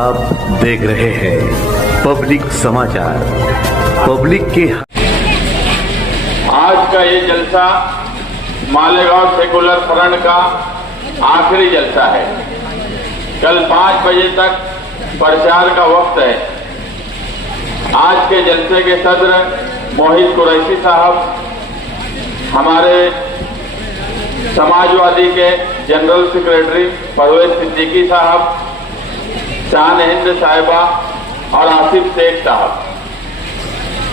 आप देख रहे हैं पब्लिक समाचार। पब्लिक के आज का ये जलसा मालेगांव सेकुलर फ्रंट का आखिरी जलसा है। कल 5 बजे तक प्रचार का वक्त है। आज के जलसे के सदर मोहित कुरैशी साहब, हमारे समाजवादी के जनरल सेक्रेटरी परवेज सिद्दीकी साहब, शान हिंद साहिबा और आसिफ शेख साहब।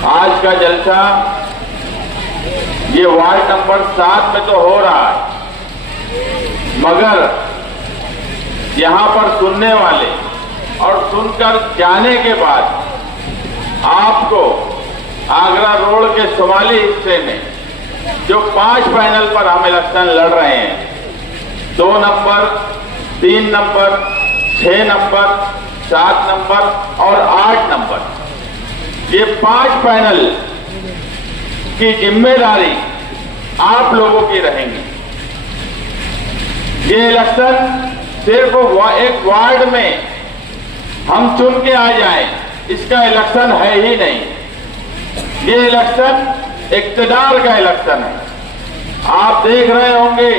आज का जलसा ये वार्ड नंबर 7 में तो हो रहा है, मगर यहां पर सुनने वाले और सुनकर जाने के बाद आपको आगरा रोड के शुमाली हिस्से में जो 5 पैनल पर हम इलेक्शन लड़ रहे हैं, 2 नंबर, 3 नंबर, 6 नंबर, 7 नंबर और 8 नंबर, ये 5 पैनल की जिम्मेदारी आप लोगों की रहेंगी। ये इलेक्शन सिर्फ एक वार्ड में हम चुन के आ जाएं, इसका इलेक्शन है ही नहीं। ये इलेक्शन इक्तदार का इलेक्शन है। आप देख रहे होंगे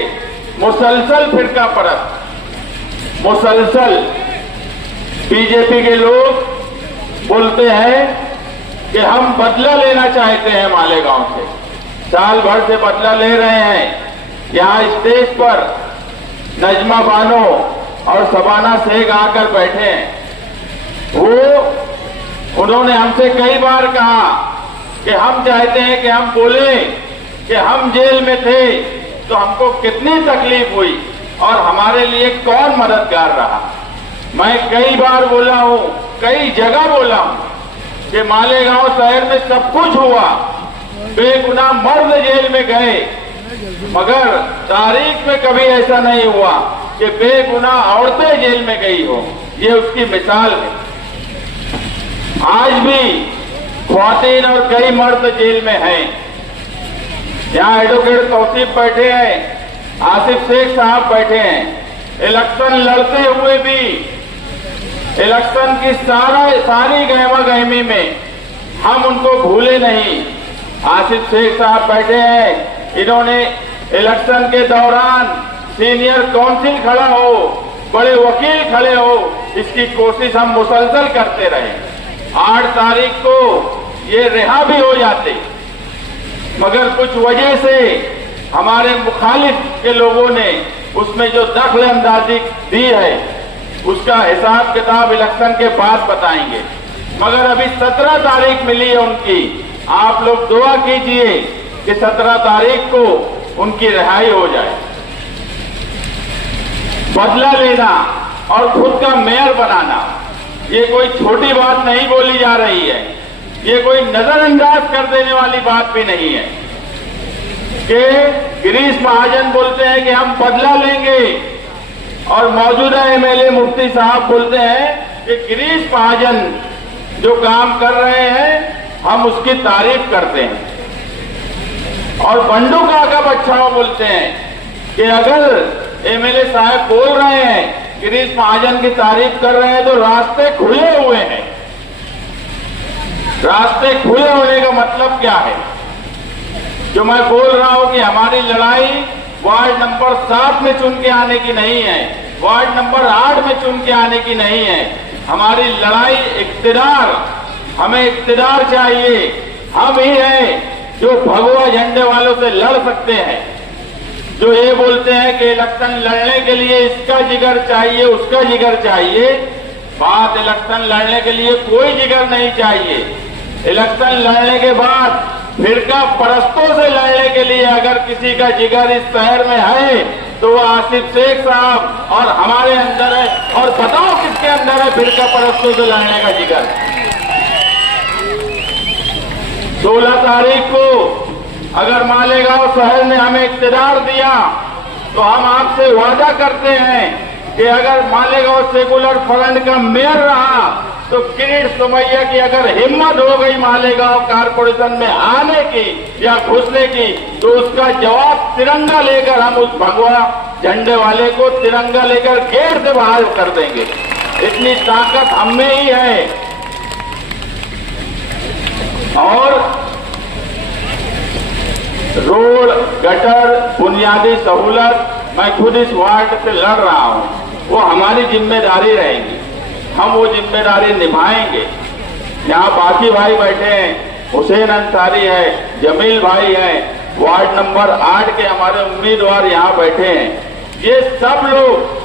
मुसलसल फिरका परस्त, मुसलसल बीजेपी के लोग बोलते हैं कि हम बदला लेना चाहते हैं मालेगांव से। साल भर से बदला ले रहे हैं। यहां स्टेज पर नजमा बानो और शबाना शेख आकर बैठे हैं। उन्होंने हमसे कई बार कहा कि हम चाहते हैं कि हम बोले कि हम जेल में थे तो हमको कितनी तकलीफ हुई और हमारे लिए कौन मददगार रहा। मैं कई बार बोला हूं, कई जगह बोला हूं कि मालेगांव शहर में सब कुछ हुआ, बेगुनाह मर्द जेल में गए, मगर तारीख में कभी ऐसा नहीं हुआ कि बेगुनाह औरतें जेल में गई हो। ये उसकी मिसाल है। आज भी ख्वातीन और कई मर्द जेल में हैं। यहां एडवोकेट तौसीफ बैठे हैं, आसिफ शेख साहब बैठे हैं। इलेक्शन लड़ते हुए भी इलेक्शन की सारी गहमा गहमी में हम उनको भूले नहीं। आसिफ शेख साहब बैठे हैं। इन्होंने इलेक्शन के दौरान सीनियर काउंसिल खड़ा हो, बड़े वकील खड़े हो, इसकी कोशिश हम मुसलसल करते रहे। 8 तारीख को ये रिहा भी हो जाते, मगर कुछ वजह से हमारे मुखालिफ के लोगों ने उसमें जो दखल अंदाजी दी है उसका हिसाब किताब इलेक्शन के बाद बताएंगे। मगर अभी 17 तारीख मिली है उनकी। आप लोग दुआ कीजिए कि 17 तारीख को उनकी रिहाई हो जाए। बदला लेना और खुद का मेयर बनाना ये कोई छोटी बात नहीं बोली जा रही है। ये कोई नजरअंदाज कर देने वाली बात भी नहीं है कि गिरीश महाजन बोलते हैं कि हम बदला लेंगे और मौजूदा एमएलए मुफ्ती साहब बोलते हैं कि गिरीश महाजन जो काम कर रहे हैं हम उसकी तारीफ करते हैं। और बंडू काका बच्चाओं बोलते हैं कि अगर एमएलए साहब बोल रहे हैं, गिरीश महाजन की तारीफ कर रहे हैं, तो रास्ते खुले हुए हैं। रास्ते खुले होने का मतलब क्या है? जो मैं बोल रहा हूं कि हमारी लड़ाई वार्ड नंबर 7 में चुन के आने की नहीं है, वार्ड नंबर 8 में चुन के आने की नहीं है। हमारी लड़ाई इक्तिदार, हमें इक्तिदार चाहिए। हम ही हैं जो भगवा झंडे वालों से लड़ सकते हैं, जो ये बोलते हैं कि इलेक्शन लड़ने के लिए इसका जिगर चाहिए, उसका जिगर चाहिए। बात इलेक्शन लड़ने के लिए कोई जिगर नहीं चाहिए। इलेक्शन लड़ने के बाद फिरका परस्तों से लड़ने के लिए अगर किसी का जिगर इस शहर में है तो वो आसिफ शेख साहब और हमारे अंदर है। और बताओ किसके अंदर है फिरका परस्तों से लड़ने का जिगर? 16 तारीख को अगर मालेगांव शहर ने हमें इख्तियार दिया तो हम आपसे वादा करते हैं कि अगर मालेगांव सेकुलर फ्रंट का मेयर रहा तो किरीट सोमैया की अगर हिम्मत हो गई मालेगांव कारपोरेशन में आने की या घुसने की, तो उसका जवाब तिरंगा लेकर हम उस भगवा झंडे वाले को तिरंगा लेकर गेट से बाहर कर देंगे। इतनी ताकत हम में ही है। और रोड, गटर, बुनियादी सहूलत मैं खुद इस वार्ड से लड़ रहा हूं, वो हमारी जिम्मेदारी रहेगी, हम वो जिम्मेदारी निभाएंगे। यहाँ बाकी भाई बैठे हैं, हुसैन अंसारी है, जमील भाई है, वार्ड नंबर 8 के हमारे उम्मीदवार यहाँ बैठे हैं। ये सब लोग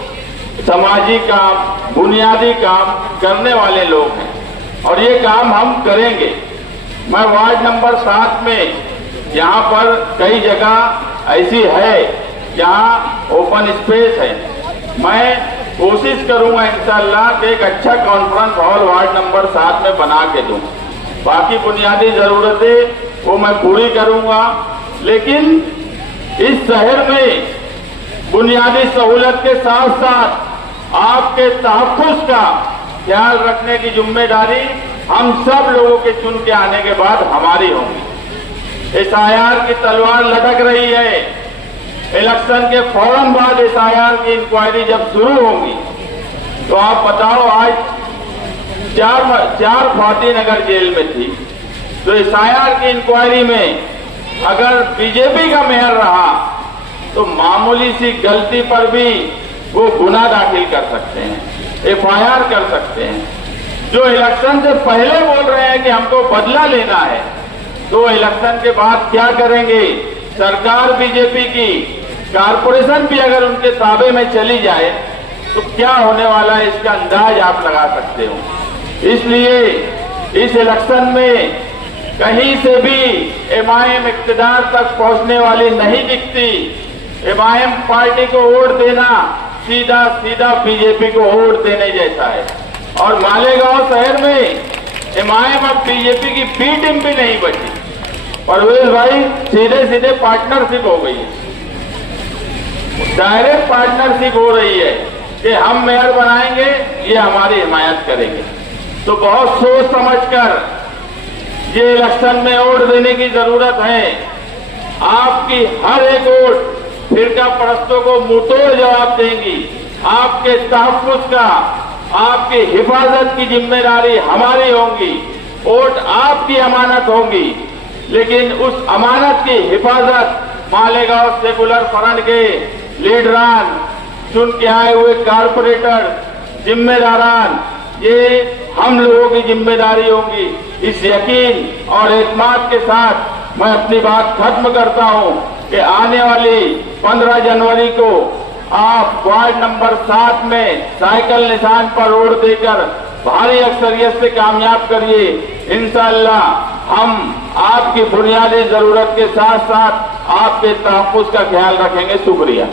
सामाजिक काम, बुनियादी काम करने वाले लोग हैं और ये काम हम करेंगे। मैं वार्ड नंबर 7 में यहाँ पर कई जगह ऐसी है जहाँ ओपन स्पेस है, मैं कोशिश करूंगा इंशाअल्लाह कि एक अच्छा कॉन्फ्रेंस हॉल वार्ड नंबर 7 में बना के दूं। बाकी बुनियादी जरूरतें वो मैं पूरी करूंगा, लेकिन इस शहर में बुनियादी सहूलत के साथ साथ आपके तहफ्फुज़ का ख्याल रखने की जिम्मेदारी हम सब लोगों के चुन के आने के बाद हमारी होगी। एसआईआर की तलवार लटक रही है। इलेक्शन के फौरन बाद एसआईआर की इंक्वायरी जब शुरू होगी तो आप बताओ, आज चार फाती नगर जेल में थी, तो एसआईआर की इंक्वायरी में अगर बीजेपी का मेयर रहा तो मामूली सी गलती पर भी वो गुना दाखिल कर सकते हैं, एफआईआर कर सकते हैं। जो इलेक्शन से पहले बोल रहे हैं कि हमको बदला लेना है, तो इलेक्शन के बाद क्या करेंगे? सरकार बीजेपी की, कारपोरेशन भी अगर उनके ताबे में चली जाए तो क्या होने वाला है, इसका अंदाज आप लगा सकते हो। इसलिए इस इलेक्शन में कहीं से भी एमआईएम इक्तिदार तक पहुंचने वाली नहीं दिखती। एमआईएम पार्टी को वोट देना सीधा सीधा बीजेपी को वोट देने जैसा है। और मालेगांव शहर में एमआईएम अब बीजेपी की बी टीम भी नहीं बची। परवेज भाई, सीधे सीधे पार्टनरशिप हो गई है, डायरेक्ट पार्टनरशिप हो रही है कि हम मेयर बनाएंगे, ये हमारी हिमायत करेंगे। तो बहुत सोच समझकर ये इलेक्शन में वोट देने की जरूरत है। आपकी हर एक वोट फिरका परस्तों को मुंहतोड़ जवाब देंगी। आपके तहफ्फुज़ का, आपकी हिफाजत की जिम्मेदारी हमारी होगी। वोट आपकी अमानत होगी, लेकिन उस अमानत की हिफाजत मालेगांव सेकुलर फ्रंट के लीडरान, चुन के आए हुए कारपोरेटर, जिम्मेदारान, ये हम लोगों की जिम्मेदारी होगी। इस यकीन और एतमाद के साथ मैं अपनी बात खत्म करता हूं कि आने वाली 15 जनवरी को आप वार्ड नंबर 7 में साइकिल निशान पर वोट देकर भारी अक्सरियत से कामयाब करिए। इंशाअल्लाह हम आपकी बुनियादी जरूरत के साथ साथ आपके तहफ्फुज़ का ख्याल रखेंगे। शुक्रिया।